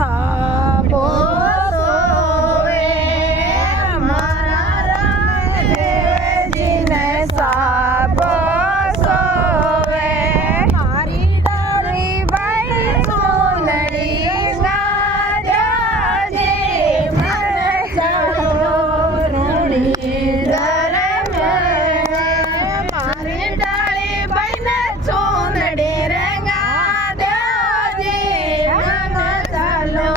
સાબો સોવે મારા રામદેવજીને સાબો સોવે મારી ડાળી બાઈ સોનડી ગાજે મને ચાલો રૂણી ધરમ મારી ડાળી બાઈને સોનડી રંગા દેજે મને ચાલો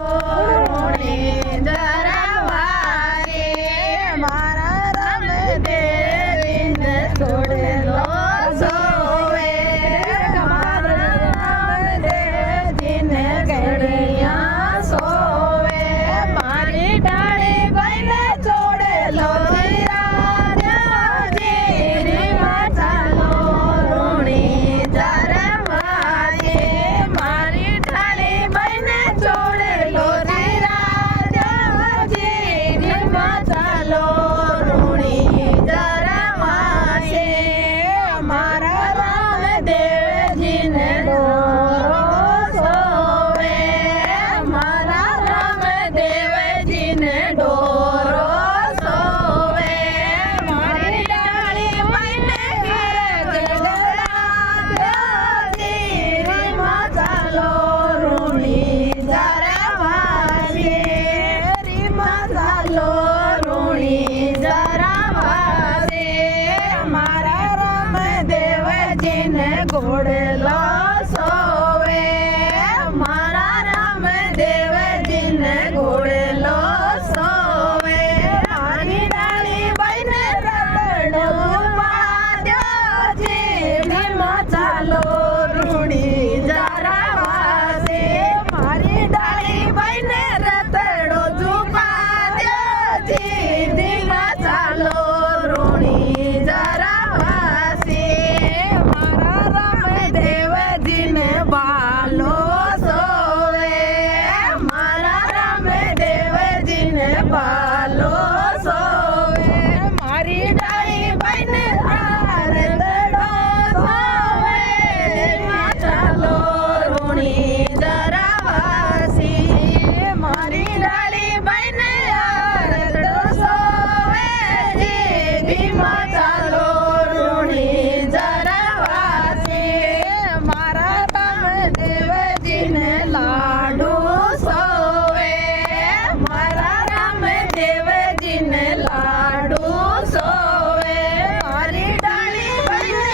રૂણી ધરવારે મારા રામદેવજીને છોડેલો સોવે મારા રામદેવજીને ઘડિયા સોવે મારી ડાળી બાઈને છોડેલો ઘોડેલો સોવે મારા રામદેવજીને ઘોડેલો સોવે મારી ડાળી બાઈને રતડો પાડ્યો છે ભીમા ચાલો રૂડી જરાવાસે મારી ડાળી બાઈને રતડો ઝુપાડ્યો છે ભીમા ચાલો રૂડી જરાવાસે દેવજીને બાલો સોવે મારા રામદેવજીને બાલો સોવે મારી ડાળી બાઈને રતડો સોવે ચાલો રૂણી જરાવાસી મારી ડાળી બાઈને રતડો સોવે ભીમા ચાલો રૂણી દેવજીને લાડુ સોવે મારા રામદેવજીને લાડુ સોવે મારી ડાળી બાઈને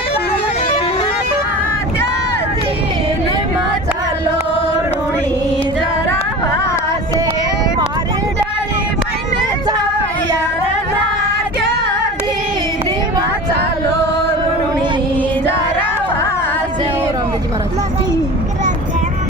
ચાલો રૂણી જરાવાસે મારી ડાળી બાઈને છાયા દીદીમાં ચાલો રૂણી જરાવાસે